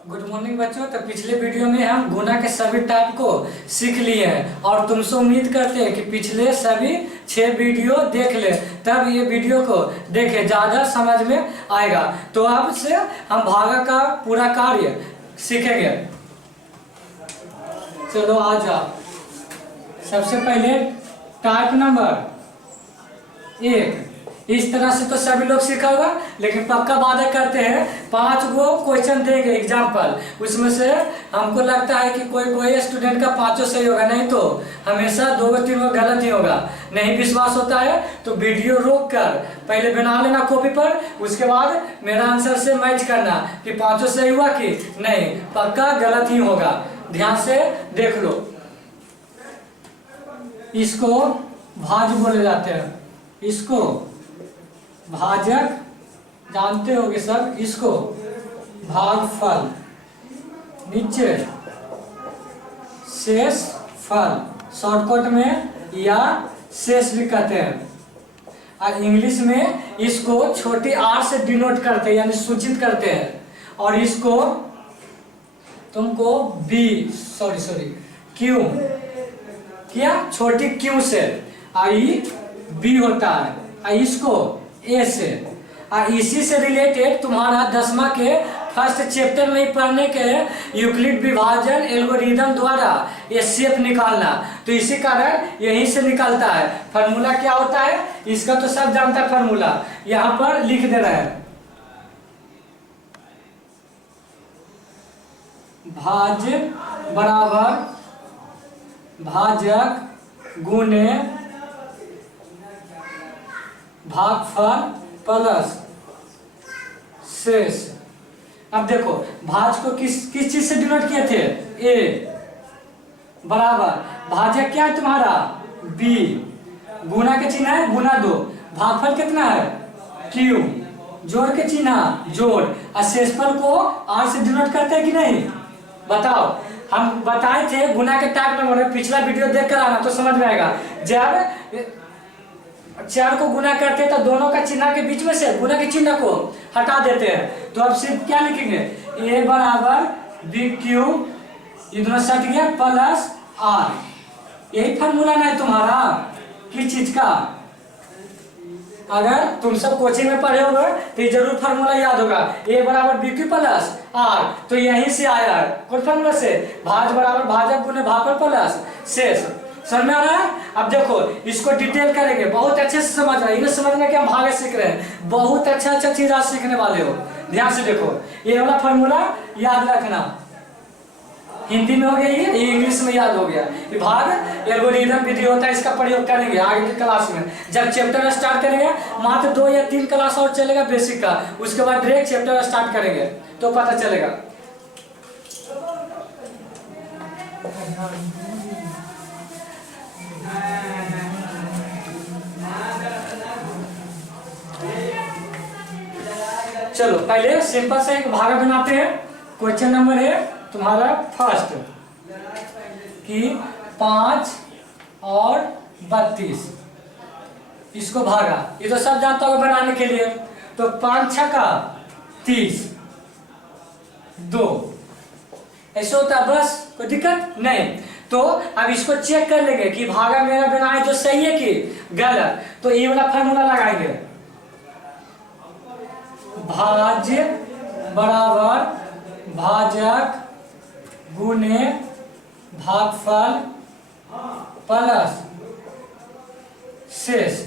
Good morning बच्चों। तो पिछले वीडियो में हम गुना के सभी टाइप को सीख लिए हैं और तुमसे उम्मीद करते हैं कि पिछले सभी 6 वीडियो देख ले, तब ये वीडियो को देखें, ज़्यादा समझ में आएगा। तो अब से हम भागा का पूरा कार्य सीखेंगे। चलो आ जाओ। सबसे पहले टाइप नंबर 1। इस तरह से तो सभी लोग सीखा होगा, लेकिन पक्का वादा करते हैं 5 गो क्वेश्चन देंगे एग्जाम्पल, उसमें से हमको लगता है कि कोई स्टूडेंट का 5 सही होगा, नहीं तो हमेशा 2-3 गो गलत ही होगा। नहीं विश्वास होता है तो वीडियो रोक कर पहले बना लेना कॉपी पर, उसके बाद मेरा आंसर से मैच करना कि 5 सही हुआ कि नहीं, पक्का गलत ही होगा। ध्यान से देख लो। इसको भाज बोले जाते हैं, इसको भाजक जानते होगे सब, इसको भागफल, नीचे शेष फल, शॉर्टकट में या शेष भी कहते हैं। और इंग्लिश में इसको छोटी आर से डिनोट करते हैं, यानी सूचित करते हैं। और इसको तुमको क्यू, क्या छोटी क्यू से आई बी होता है, और इसको ए से। और इसी से रिलेटेड तुम्हारा 10वां के फर्स्ट चैप्टर में पढ़ने के यूक्लिड विभाजन एल्गोरिदम द्वारा ये शेप निकालना, तो इसी कारण यहीं से निकलता है। फार्मूला क्या होता है इसका तो सब जानता है, फार्मूला यहाँ पर लिख दे रहे हैं। भाज बराबर भाजक गुने भागफल प्लस शेष। अब देखो भाज को किस चीज से डिनोट किए थे, ए बराबर भाजक क्या है तुम्हारा बी, गुना के चिन्ह है गुना 2, भागफल कितना है क्यू, जोड़ के चिन्ह जोड़, और शेषफल को आर से डिनोट करते हैं कि नहीं बताओ। हम बताए थे गुना के टाइप में, पिछला वीडियो देख कर आना तो समझ में आएगा। जब 4 को गुना करते हैं तो दोनों का चिन्ह के बीच में से गुना के चिन्ह को हटा देते हैं, तो अब सिर्फ क्या लिखेंगे, ए बराबर बी क्यू, इधर सट गया प्लस आर। यही फार्मूला ना है तुम्हारा किस चीज का। अगर तुम सब कोचिंग में पढ़े होगे तो जरूर फार्मूला याद होगा, ए बराबर बी क्यू प्लस आर, तो यहीं से आया है। कौन फार्मूला से, भाज बराबर भाजक गुने भागफल प्लस शेष। समझ में आ रहा है। अब देखो इसको डिटेल करेंगे, बहुत अच्छे से समझना, इन्हें समझना कि हम भागे सीख रहे हैं, बहुत अच्छा चीज आज सीखने वाले हो। ध्यान से देखो, ये वाला फार्मूला याद रखना, हिंदी में हो गया ये इंग्लिश में याद हो गया। ये भाग एल्गोरिदम विधि होता है, इसका प्रयोग करेंगे आगे की क्लास में। जब चैप्टर स्टार्ट करेंगे मात्र 2 या 3 क्लास और चलेगा बेसिक का, उसके बाद डायरेक्ट चैप्टर स्टार्ट करेंगे तो पता चलेगा। चलो पहले सिंपल से एक भागा बनाते हैं। क्वेश्चन नंबर है तुम्हारा फर्स्ट कि 5 और 32, इसको भागा, ये तो सब जानता होगा बनाने के लिए। तो 5 छक्का 30, 2 ऐसे होता है, बस कोई दिक्कत नहीं। तो अब इसको चेक कर लेंगे कि भागा मेरा बनाए जो सही है कि गलत, तो ये वाला फार्मूला लगाएंगे, भाज बराबर भाजक गुने भागफल प्लस शेष,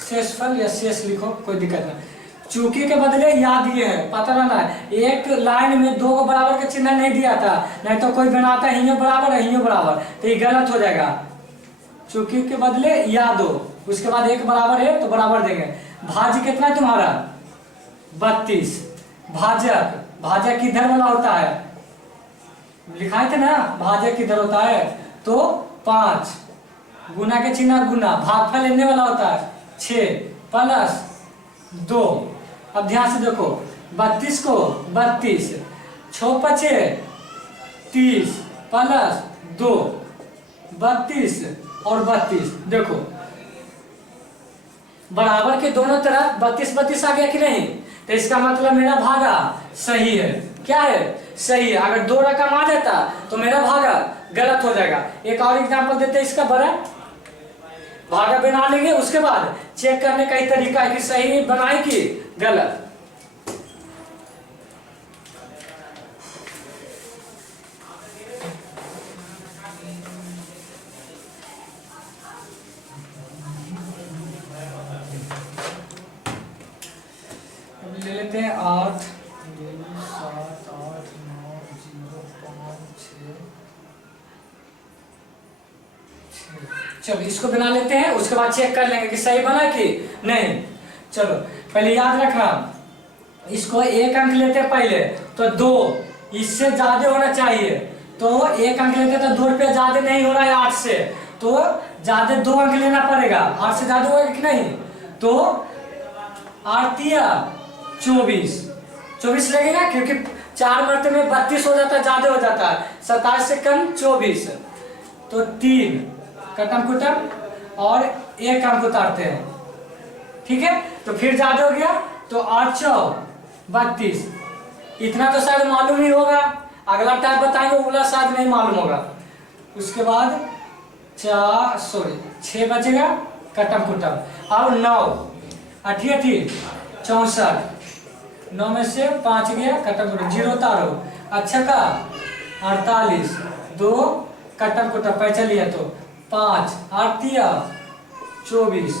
शेषफल या शेष लिखो कोई दिक्कत नहीं। चूंकि के बदले याद दिए हैं, पता रहना है एक लाइन में 2 बराबर का चिन्ह नहीं दिया था, नहीं तो कोई बनाता है हियो बराबर है हियो बराबर, तो ये गलत हो जाएगा। चूंकि के बदले याद हो, उसके बाद 1 बराबर है तो बराबर देंगे। भाज कितना है तुम्हारा 32, भाजक, भाजक किधर वाला होता है लिखाए थे ना, भाजक किधर होता है तो 5, गुना के चिन्ह गुना, भागफल लेने वाला होता है 6 प्लस 2। अब ध्यान से देखो 32 को 32, 6 पचे 30 प्लस 2, 32 और 32। देखो बराबर के दोनों तरफ 32 32 आ गया कि नहीं, तो इसका मतलब मेरा भागा सही है। क्या है? सही है। अगर 2 रकम आ जाता तो मेरा भागा गलत हो जाएगा। एक और एग्जांपल देते हैं इसका बड़ा। भागा बना लेंगे, उसके बाद चेक करने का ही तरीका है कि सही बनाए कि गलत। ले लेते हैं 8 7 8 9 0 5 6। चलो इसको बना लेते हैं, उसके बाद चेक कर लेंगे कि सही बना कि नहीं। चलो पहले याद रखना, इसको 1 अंक लेते हैं पहले तो 2, इससे ज्यादा होना चाहिए। तो 1 अंक लेते तो 2 रुपया ज्यादा नहीं हो रहा है 8 से, तो ज्यादा 2 अंक लेना पड़ेगा। 8 से ज्यादा होगा कि नहीं? तो 8 या 24 लगेगा, क्योंकि 4 मरते में 32 हो जाता है, ज्यादा हो जाता है। 27 से कम 24, तो 3 कटम कुटम और 1 अंक उतारते हैं। ठीक है, तो फिर ज्यादा हो गया तो 8 4 32। इतना तो शायद मालूम ही होगा, अगला टाइप बताएंगे उगला शायद नहीं मालूम होगा। उसके बाद 6 बचेगा कटम कुटम और 9 8 64, 9 में से 5 गया कटम कुटम, 0 उतारो। अच्छा का 48, 2 कटम कुटम पैसा लिया तो 5 8 24,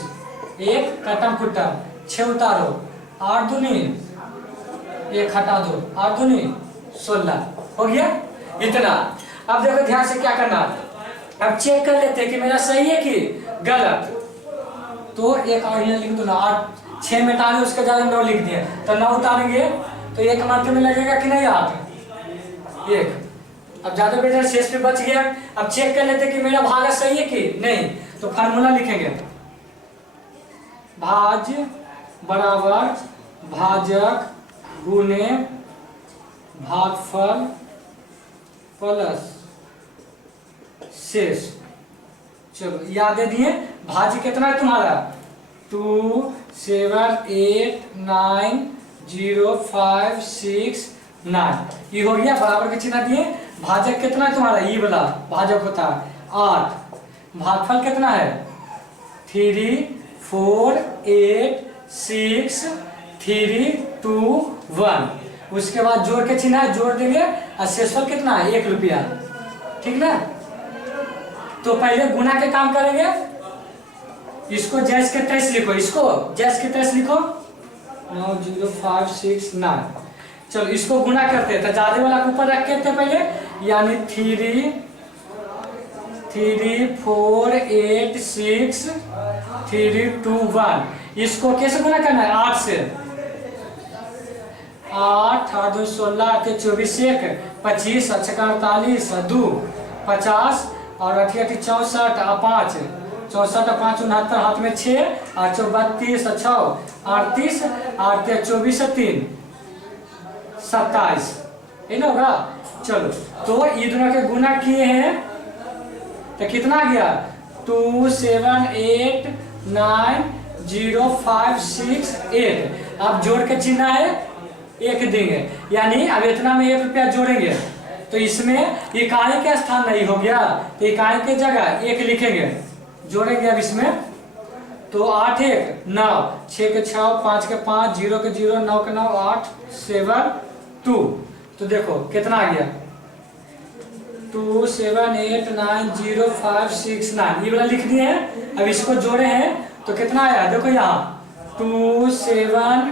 1 कटम कुटम 6 उतारो, 8 दूनी 1 हटा दो, 8 दूनी 16 हो गया इतना। अब देखो ध्यान से क्या करना, अब चेक कर लेते हैं कि मेरा सही है कि गलत। तो एक और यहाँ लिख दो ना, 8 6 में उतारे, उसके ज्यादा 9 लिख दिए तो 9 उतारेंगे तो 1 मात्र में लगेगा कि नहीं? 8 1। अब ज्यादा बेटा शेष पे बच गया। अब चेक कर लेते कि मेरा भागा सही है कि नहीं। तो फार्मूला लिखेंगे, भाज बराबर भाजक गुने भागफल प्लस शेष। चलो याद दे दिए, भाज्य कितना है तुम्हारा? 2 7 8 9 0 5 6 9। ये हो गया, बराबर के चिन्ह दिए। भाजक कितना है तुम्हारा? ये वाला भाजक होता है 8। भागफल कितना है? 3 4 8 6 3 2 1। उसके बाद जोड़ के चिन्ह है, जोड़ देंगे और शेषफल कितना है? 1 रुपया। ठीक ना? तो पहले गुना के काम करेंगे। इसको जैस के तैस लिखो, इसको जैस के तैस लिखो 9 0 5 6 9। चलो इसको गुना करते हैं, तो ज्यादा वाला ऊपर रख के थे पहले, यानी 3 4 8 6 3 2 1। इसको कैसे गुना करना है? 8 से। 8 8 2 16 8 24 1 25 8 48 2 50 और 8 8 64 और 5 64 और 5 69, हाथ में 6 और 32 और 6 38 8 24 3 27। है ना होगा? चलो तो ये दोनों के गुना किए हैं तो कितना गया? 2 7 8 9 0 5 6 8। अब जोड़ के चिन्ह है 1 देंगे, यानी अब इतना में 1 रुपया जोड़ेंगे तो इसमें इकाई का स्थान नहीं हो गया, तो इकाई के जगह 1 लिखेंगे, जोड़ेंगे अब इसमें। तो 8 1 9 6 के 6 5 के 5 0 के 0 9 के 9 8 7 2। तो देखो कितना आ गया? 2 7 8 9 0 5 6 9। ये वाला लिख दिए हैं। अब इसको जोड़े हैं तो कितना आया? देखो यहाँ 2 7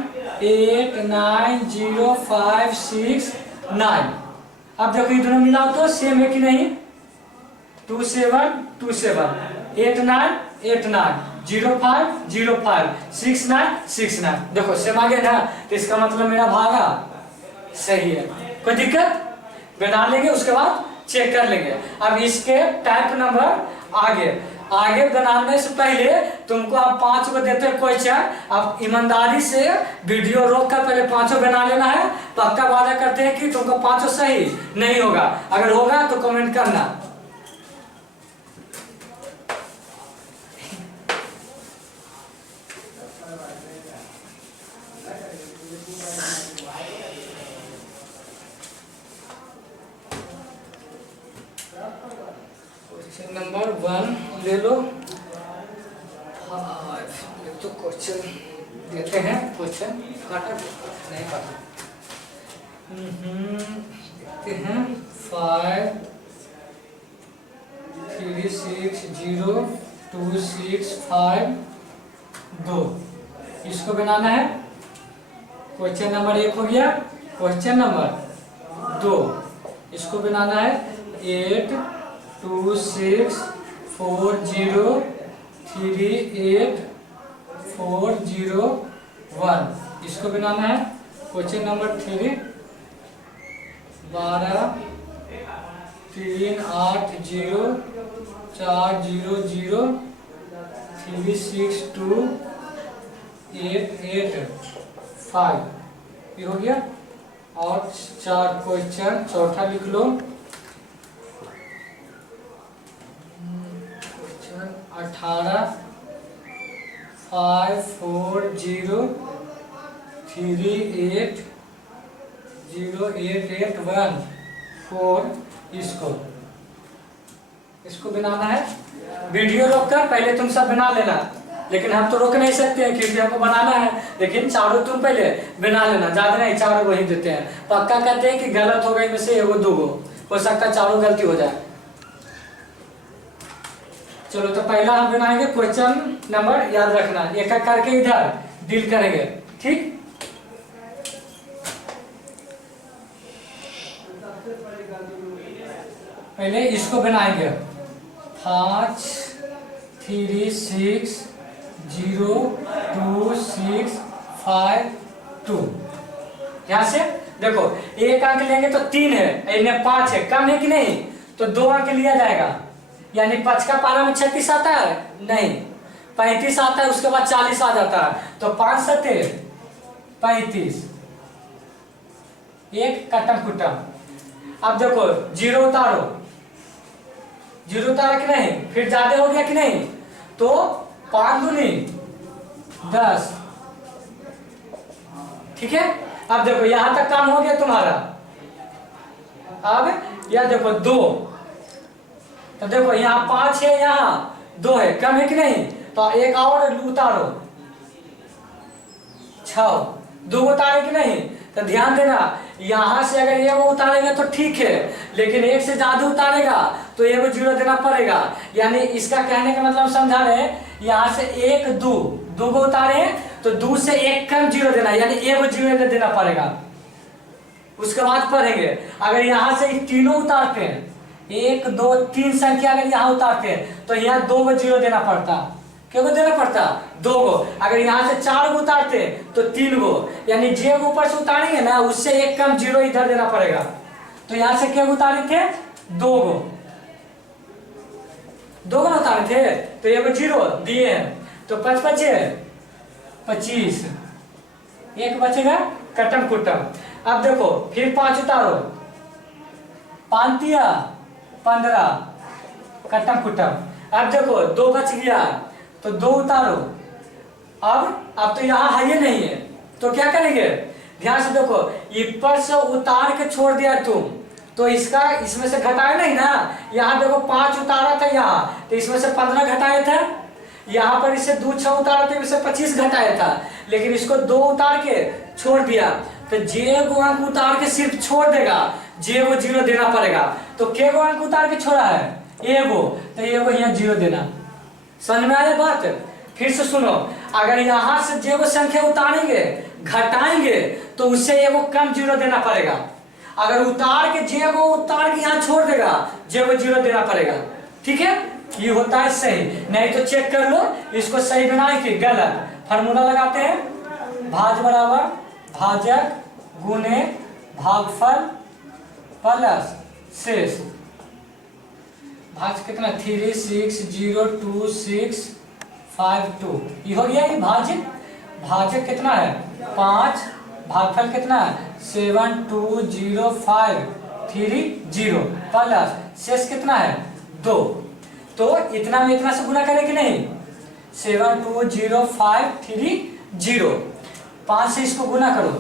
8 9 0 5 6 9। अब देखो ये दोनों मिलाओ तो सेम है कि नहीं? 2 7 2 7 8 9 8 9 0 5 0 5 6 9 6 9। देखो सेम आ गया ना, तो इसका मतलब मेरा भागा सही है। कोई दिक्कत? बना लेंगे, उसके बाद चेक कर लेंगे। अब इसके टाइप नंबर आगे बनाने से पहले तुमको अब 5 को देते हैं क्वेश्चन। अब ईमानदारी से वीडियो रोक कर पहले 5 बना लेना है। पक्का वादा करते हैं कि तुमको 5 सही नहीं होगा, अगर होगा तो कमेंट करना। क्वेश्चन नंबर 1 ले लो। 5 तो क्वेश्चन देते हैं, क्वेश्चन काटा नहीं काटा, देखते हैं। 5 3 6 0 2 6 5 2, इसको बनाना है। क्वेश्चन नंबर 1 हो गया। क्वेश्चन नंबर 2 इसको बनाना है। 8 2 6 4 0 3 8 4 0 1, इसको बनाना है। क्वेश्चन नंबर 3 12 3 8 0 4 0 0 3 6 2 8 8 5, ये हो गया। और 4 क्वेश्चन चौथा लिख लो। क्वेश्चन 18 5 4 0 3 8 0 8 8 1 4, इसको बनाना है। वीडियो रोक कर पहले तुम सब बना लेना, लेकिन हम तो रोक नहीं सकते हैं क्योंकि हमको बनाना है। लेकिन चारों तुम पहले बना लेना, ज्यादा नहीं, चारों वही देते हैं। पक्का कहते हैं कि गलत हो गई में से एगो दूगो, हो सकता है चारों गलती हो जाए। चलो तो पहला हम बनाएंगे क्वेश्चन नंबर, याद रखना एक एक करके इधर डील करेंगे, ठीक। पहले इसको बनाएंगे। 5 3 6 0 2 6 5 2, यहाँ से देखो एक अंक लेंगे तो 3 है, इन्हें 5 है, कम है कि नहीं, तो 2 अंक लिया जाएगा। यानी 5 का पारा में 36 आता है नहीं, 35 आता है, उसके बाद 40 आ जाता है, तो 5 7 35, एक कटम कुटम। अब देखो 0 उतारो, 0 उतारा कि नहीं, फिर ज्यादा हो गया कि नहीं, तो 5 दूनी 10, ठीक है। अब देखो यहां तक काम हो गया तुम्हारा। अब यह देखो 2, तो देखो यहाँ 5 है, यहाँ 2 है, कम है कि नहीं, तो एक और उतारो 6, 2 उतारे कि नहीं। तो ध्यान देना, यहाँ से अगर ये वो उतारेगा तो ठीक है, लेकिन एक से ज्यादा उतारेगा तो ये वो 0 देना पड़ेगा। यानी इसका कहने का मतलब समझा रहे, यहाँ से 1 2 2 को उतारे तो 2 से 1 कम 0 देना, यानी ये वो 0 देना पड़ेगा। उसके बाद पढ़ेंगे, अगर यहाँ से तीनों उतारते हैं, 1 2 3 संख्या अगर यहाँ उतारते हैं तो यहाँ 2 को 0 देना पड़ता, क्यों देना पड़ता 2 को। अगर यहाँ से 4 को उतारते तो 3 को, यानी जे ऊपर से उतारेंगे ना उससे 1 कम 0 इधर देना पड़ेगा। तो यहाँ से क्या उतारे थे 2 को, 2 को उतारे थे तो ये 0 दिए हैं, तो 5 बचे 25, एक बचेगा कटम कुटम। अब देखो फिर 5 उतारो, 5 दिया 15 कटम कुटम। अब देखो 2 बच गया तो 2 उतारो। अब तो यहाँ है ही नहीं है, तो क्या करेंगे, ध्यान से देखो, ऊपर से उतार के छोड़ दिया तुम, तो इसका इसमें से घटाए नहीं ना। यहाँ देखो 5 उतारा था यहाँ, तो इसमें से 15 घटाए थे, यहाँ पर इसे 2 6 उतारा था, इससे 25 घटाया था, लेकिन इसको 2 उतार के छोड़ दिया, तो जे को अंक उतार के सिर्फ छोड़ देगा, जे को 0 देना पड़ेगा। तो के को अंक उतार के छोड़ा है एगो, तो एगो यहाँ 0 देना। समझ में आया बात? फिर से सुनो, अगर यहाँ से जे को संख्या उतारेंगे घटाएंगे तो उससे एगो कम 0 देना पड़ेगा। अगर उतार के जे को उतार के यहाँ छोड़ देगा, जे को 0 देना पड़ेगा, ठीक है। ये होता है सही, नहीं तो चेक कर लो इसको सही बनाए कि गलत। फार्मूला लगाते हैं, भाज बराबर भाजक गुने भागफल प्लस शेष। भाज कितना 3 6 0 2 6 5 2, ये हो गया। ये भाजक कितना है 5, भागफल कितना है 7 2 0 5 3 0 प्लस शेष कितना है 2। तो इतना में इतना से गुना करें कि नहीं, 7 2 0 5 3 0, 5 से इसको गुना करो,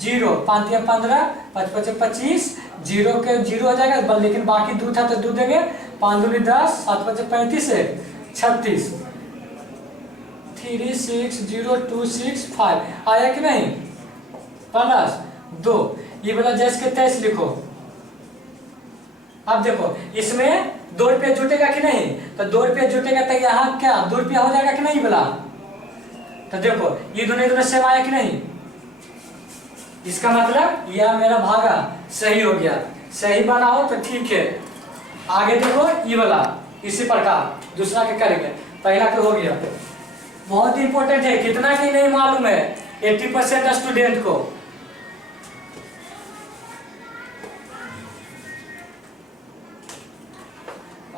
0 5 या 15 5 5 25, 0 के 0 हो जाएगा, लेकिन बाकी 2 था तो 2 देंगे 5 दूनी 10, 7 5 35 है 36, 360265 आया कि नहीं, प्लस 2, ये वाला जैसे के तैस लिखो। अब देखो इसमें 2 रुपया जुटेगा कि नहीं, तो 2 रुपया जुटेगा तो यहाँ क्या 2 रुपया हो जाएगा कि नहीं बोला। तो देखो ये दोनों सेम आया कि नहीं, इसका मतलब यह मेरा भागा सही हो गया। सही बना हो तो ठीक है। आगे देखो ये वाला इसी प्रकार दूसरा के करेंगे। पहला के हो गया। बहुत इंपॉर्टेंट है, कितना की नहीं मालूम है 80% स्टूडेंट को।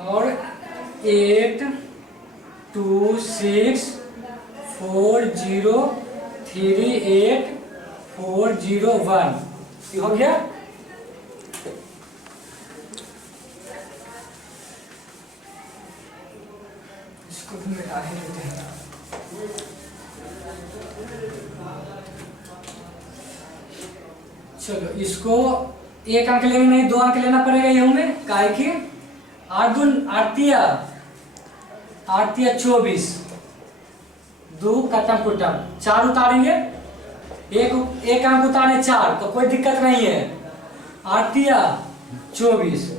और 8264038401 ये हो गया। इसको भी मिटा ही लेते हैं। चलो इसको 1 अंक लेंगे नहीं 2 अंक लेना पड़ेगा ये हमें, काहे की 8 दून 8 या 24, 2 कटम कुटम 4 उतारेंगे, एक अंक उतारे 4 तो कोई दिक्कत नहीं है। 8 या 24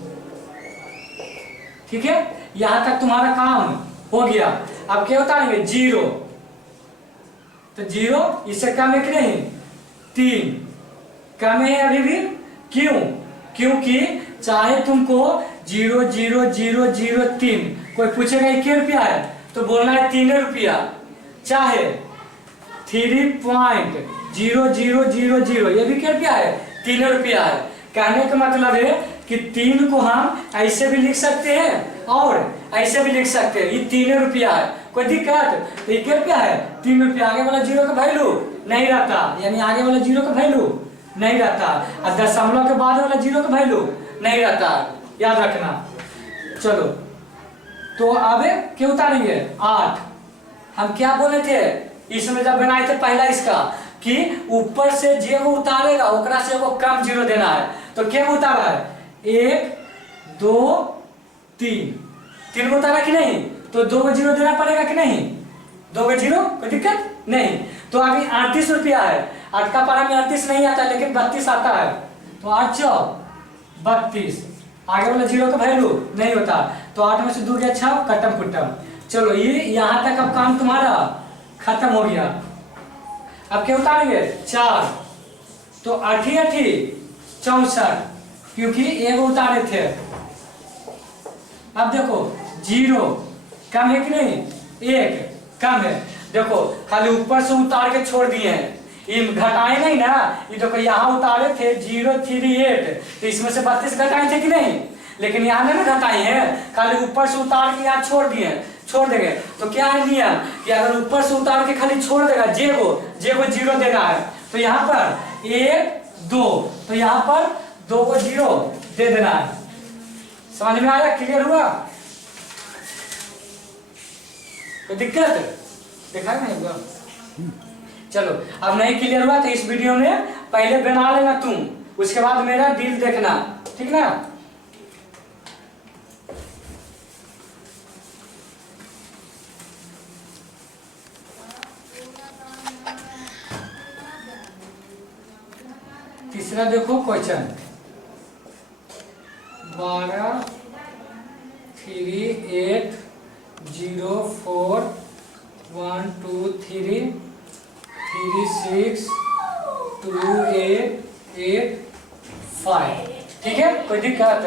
ठीक है, यहां तक तुम्हारा काम हो गया। अब क्या उतारेंगे 0, तो 0 इससे कम है कि नहीं 3 कम है अभी भी। क्यों, क्योंकि चाहे तुमको 0,0,0,0,3 कोई पूछेगा ये क्या रुपया है तो बोलना है 3 रुपया, चाहे 3.0000 ये भी क्या रुपया है 3 रुपया है। कहने का मतलब है कि 3 को हम ऐसे भी लिख सकते हैं और ऐसे भी लिख सकते हैं, ये 3 रुपया है। कोई दिक्कत, तो ये क्या रुपया है 3 रुपया। आगे वाला 0 का वैल्यू नहीं रहता, यानी आगे वाला 0 का वैल्यू नहीं रहता और दशमलव के बाद वाला 0 का वैल्यू नहीं रहता, याद रखना। चलो तो अब क्या उतारेंगे 8। हम क्या बोले थे इसमें जब बनाए थे पहला इसका कि ऊपर से जो उतारेगा ओकरा से वो कम 0 देना है। तो क्या उतारा है 1 2 3 उतारा कि नहीं, तो 2 को 0 देना पड़ेगा कि नहीं, 2 को 0 कोई दिक्कत नहीं। तो अभी 38 रुपया है, 8 का पारा में 38 नहीं आता लेकिन 32 आता है, तो 8 4 32 आगे वाला 0 का वैल्यू नहीं होता। तो 8 में से 2 गया 6 कटम कुटम। चलो ये यहाँ तक अब काम तुम्हारा खत्म हो गया। अब क्या उतारेंगे 4, तो 8 64 क्योंकि एक उतारे थे। अब देखो 0 कम है कि नहीं 1 कम है। देखो खाली ऊपर से उतार के छोड़ दिए हैं, ये घटाए नहीं ना। ये देखो यहाँ उतारे थे 038 तो इसमें से 32 घटाए थे कि नहीं, लेकिन यहाँ नहीं घटाए हैं, खाली ऊपर से उतार के यहाँ छोड़ दिए, छोड़ देंगे। तो क्या है नियम कि अगर ऊपर से उतार के खाली छोड़ देगा जे को 0 देना है, तो यहाँ पर 1 2 तो यहाँ पर 2 को 0 दे देना है। समझ में आया, क्लियर हुआ, कोई दिक्कत देखा नहीं। चलो अब नहीं क्लियर हुआ तो इस वीडियो में पहले बना लेना तुम, उसके बाद मेरा डील देखना, ठीक ना। तीसरा देखो क्वेश्चन 12 3 8 0 4 1 2 3 3 6 2 8 8 5 ठीक है, कोई दिक्कत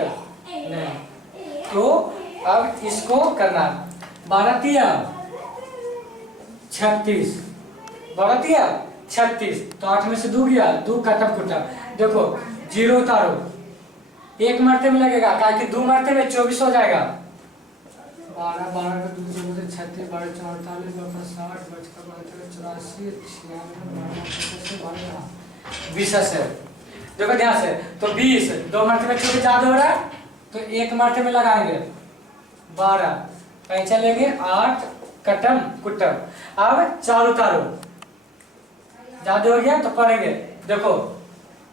नहीं। तो अब इसको करना 12 3 36 12 3 36 तो 8 में से 2 गया 2 कटम कुटम। देखो 0 उतारो, 1 मरते में लगेगा क्या कि 2 मरते में 24 हो जाएगा। 12 12 का 2 36 12 44 60 84 86 है। देखो ध्यान से, तो 20 2 मरते में 24 ज्यादा हो रहा है तो 1 मरते में लगाएंगे 12 पैंचा लेंगे 8 कटम कुटम। अब 4 उतारो, ज्यादा हो गया तो पढ़ेंगे। देखो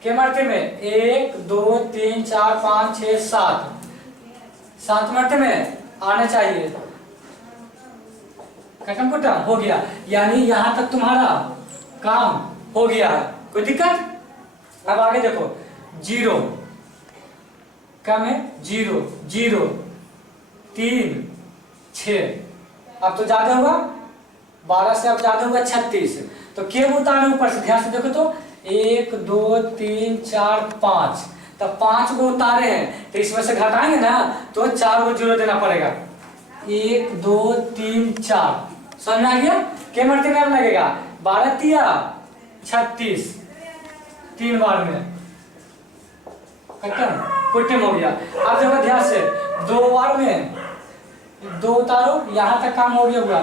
के मरते में 1 2 3 4 5 6 7 7 मिनट में आना चाहिए। खत्म कुटम हो गया, यानी यहाँ तक तुम्हारा काम हो गया है, कोई दिक्कत? अब आगे देखो, 0 कम है, 0 0 3 6, अब तो ज्यादा हुआ 12 से, अब ज्यादा हुआ 36। तो क्यों उतारे ऊपर से, ध्यान से देखो तो 1 2 3 4 5, तब 5 को उतारे हैं तो इसमें से घटाएंगे ना तो 4 को 0 देना पड़ेगा। 1 2 3 4, समझ में आ गया? क्या मरते में लगेगा, 12 तिया 36, 3 बार में खत्म, कुटम हो गया। अब देखो ध्यान से, 2 बार में 2 उतारो, यहाँ तक काम हो गया हुआ,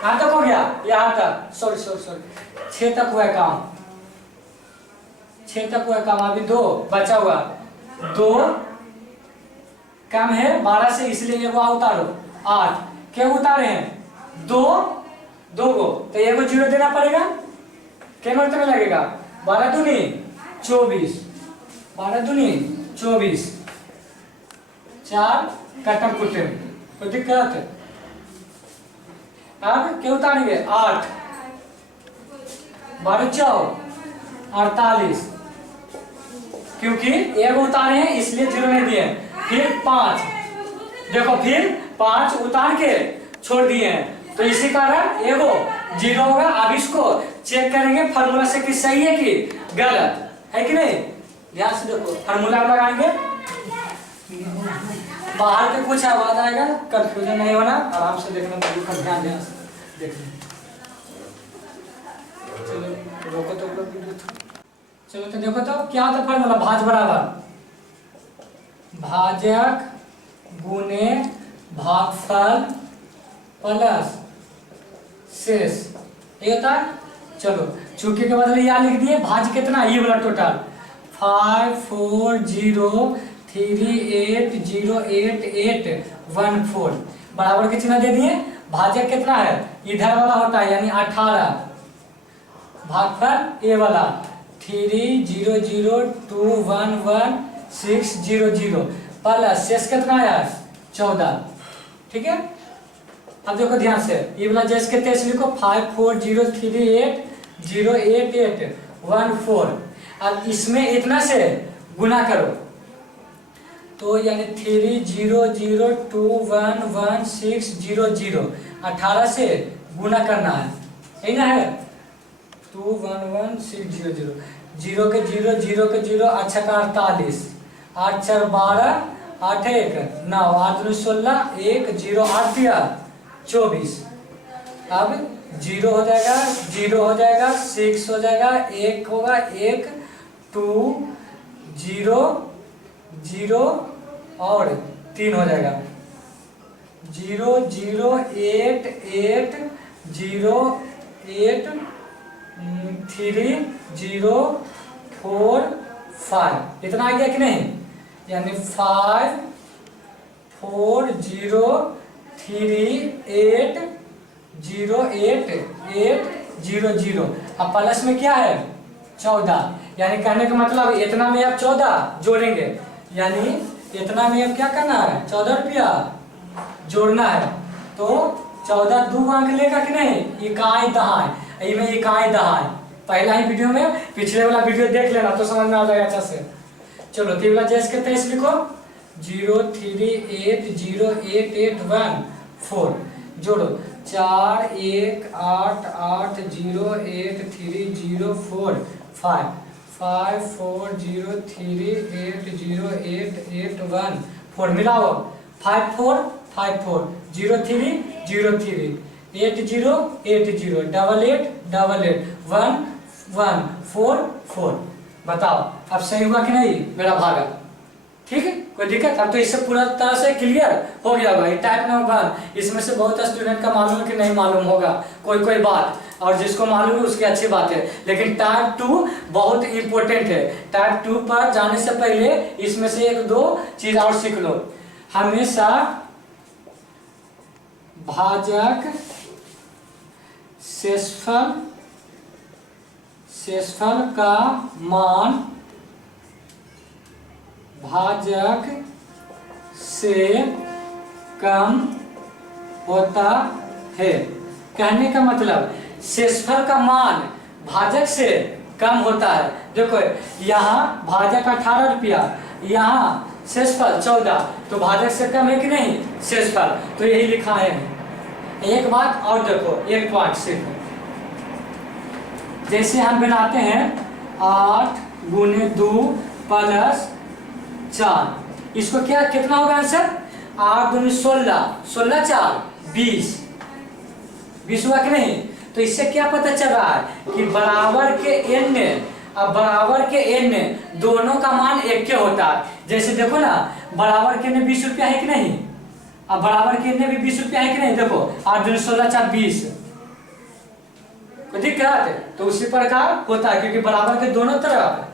कहाँ तक हो गया, यहाँ तक, सॉरी 6 तक हुआ काम, 6 तक हुआ काम, अभी 2 बचा हुआ, 2 कम है 12 से, इसलिए एगो उतारो 8, क्या उतारे हैं 2 को, तो एगो 0 देना पड़ेगा, क्या मतलब में लगेगा, 12 दूनी 24, 12 दूनी 24, 4 कटम कुटम, कोई दिक्कत है? अब क्या उतारेंगे 8, 12 4 48, क्योंकि एक उतारे हैं इसलिए 0 नहीं दिए। फिर 5, देखो फिर 5 उतार के छोड़ दिए हैं, तो इसी कारण एगो 0 होगा। अब इसको चेक करेंगे फार्मूला से कि सही है कि गलत है कि नहीं। ध्यान से देखो, फार्मूला लगाएंगे, बाहर के कुछ आवाज आएगा, कंफ्यूजन नहीं होना, आराम से देखना, ध्यान देखना। चलो रोको तो, चलो तो देखो तो क्या होता है फार्मूला, भाज बराबर भाजक गुने भागफल प्लस शेष, ये होता है। चलो चूंकि के बदले यहाँ लिख दिए, भाज कितना, ये वाला टोटल 5 4 0 3 8 0 8 8 1 4 बराबर के चिन्ह दे दिए। भाजक कितना है, इधर वाला होता है यानी 18, भागफल ये वाला 3 0 0 2 1 1 6 0 0 प्लस शेष कितना है 14, ठीक है। अब देखो ध्यान से, ये वाला जैसे के तैसे लिखो 5 4 0 3 8 0 8 8 1 4। अब इसमें इतना से गुना करो, तो यानी 3 0 0 2 1 1 6 0 0, 18 से गुना करना है, यही ना है, 2 1 1 6 0 0, 0 के 0 0 के 0, अच्छा का 48, 8 4 12 8 1 9 8 2 16 1 0 8 दिया 24। अब 0 हो जाएगा, 0 हो जाएगा, 6 हो जाएगा, 1 होगा 1 2 0 0 और 3 हो जाएगा, 0 0 8 8 0 8 3 0 4 5, इतना आ गया कि नहीं, यानी 5 4 0 3 8 0 8 8 0 0। अब प्लस में क्या है 14, यानी कहने का मतलब इतना में अब 14 जोड़ेंगे, यानी इतना में अब क्या करना है 14 रुपया जोड़ना है, तो 14 2 अंक लेगा कि नहीं, इकाई दहाई, इसमें इकाई दहाई पहला ही वीडियो में, पिछले वाला वीडियो देख लेना तो समझ में आ जाएगा अच्छा से। चलो तो वाला जैसे कहते हैं इस लिखो 0 3 8 0 8 8 1 4, जोड़ो 4 1 8 8 0 8 3 0 4 5 5 4 0 3 8 0 8 8 1 4, मिलाओ 5 4 5 4 0 3 0 3 8 0 8 0 डबल 8 1 1 4 4। बताओ अब सही हुआ कि नहीं मेरा भागा, ठीक है, कोई दिक्कत? अब तो इससे पूरा तरह से क्लियर हो गया भाई। टाइप नंबर 1 इसमें से बहुत स्टूडेंट का मालूम है कि नहीं मालूम होगा, कोई बात, और जिसको मालूम है उसकी अच्छी बात है, लेकिन टाइप 2 बहुत इंपॉर्टेंट है। टाइप 2 पर जाने से पहले इसमें से 1-2 चीज और सीख लो। हमेशा भाजक शेषफल का मान भाजक से कम होता है। कहने का मतलब शेषफल का मान भाजक से कम होता है। देखो यहाँ भाजक 18 रुपया, यहाँ शेषफल 14, तो भाजक से कम है कि नहीं शेषफल, तो यही लिखा है। एक बात और देखो, एक पॉइंट सीखो, जैसे हम बनाते हैं 8 गुने 2 प्लस 4, इसको क्या कितना होगा आंसर? 8 दूनी 16, 16 4 20, 20 हुआ कि नहीं? तो इससे क्या पता चल रहा है कि बराबर के n, अब बराबर के n दोनों का मान एक के होता है। जैसे देखो ना, बराबर के n 20 रुपया है कि नहीं, अब बराबर के n भी 20 रुपया है कि नहीं, देखो 8 दूनी 16 4 20, दिक्कत है। तो उसी प्रकार होता है, क्योंकि बराबर के दोनों तरफ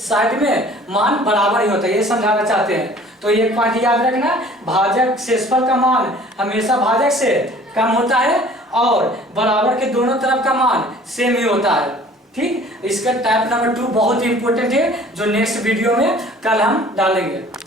साइड में मान बराबर ही होता है, ये समझाना चाहते हैं। तो एक पॉइंट याद रखना, भाजक शेषफल का मान हमेशा भाजक से कम होता है और बराबर के दोनों तरफ का मान सेम ही होता है। ठीक, इसका टाइप नंबर 2 बहुत इंपॉर्टेंट है, जो नेक्स्ट वीडियो में कल हम डालेंगे।